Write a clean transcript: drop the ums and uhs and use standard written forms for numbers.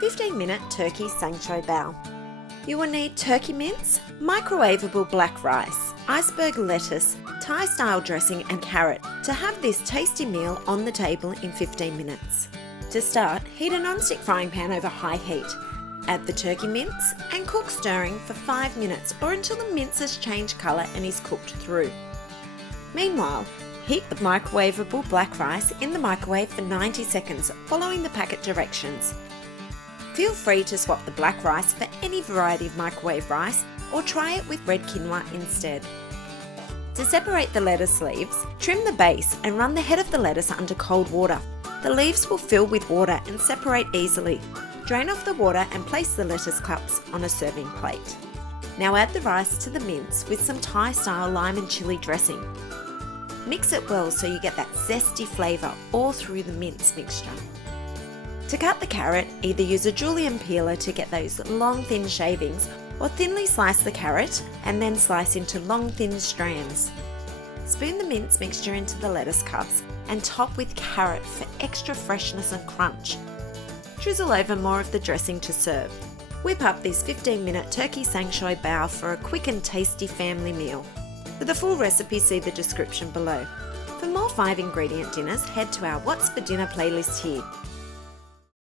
15-minute Turkey San Choy Bow. You will need turkey mince, microwavable black rice, iceberg lettuce, Thai-style dressing and carrot to have this tasty meal on the table in 15 minutes. To start, heat a non-stick frying pan over high heat. Add the turkey mince and cook stirring for 5 minutes or until the mince has changed colour and is cooked through. Meanwhile, heat the microwavable black rice in the microwave for 90 seconds following the packet directions. Feel free to swap the black rice for any variety of microwave rice or try it with red quinoa instead. To separate the lettuce leaves, trim the base and run the head of the lettuce under cold water. The leaves will fill with water and separate easily. Drain off the water and place the lettuce cups on a serving plate. Now add the rice to the mince with some Thai-style lime and chilli dressing. Mix it well so you get that zesty flavour all through the mince mixture. To cut the carrot, either use a julienne peeler to get those long thin shavings or thinly slice the carrot and then slice into long thin strands. Spoon the mince mixture into the lettuce cups and top with carrot for extra freshness and crunch. Drizzle over more of the dressing to serve. Whip up this 15-minute Turkey San Choy Bow for a quick and tasty family meal. For the full recipe, see the description below. For more 5-ingredient dinners, head to our What's for Dinner playlist here.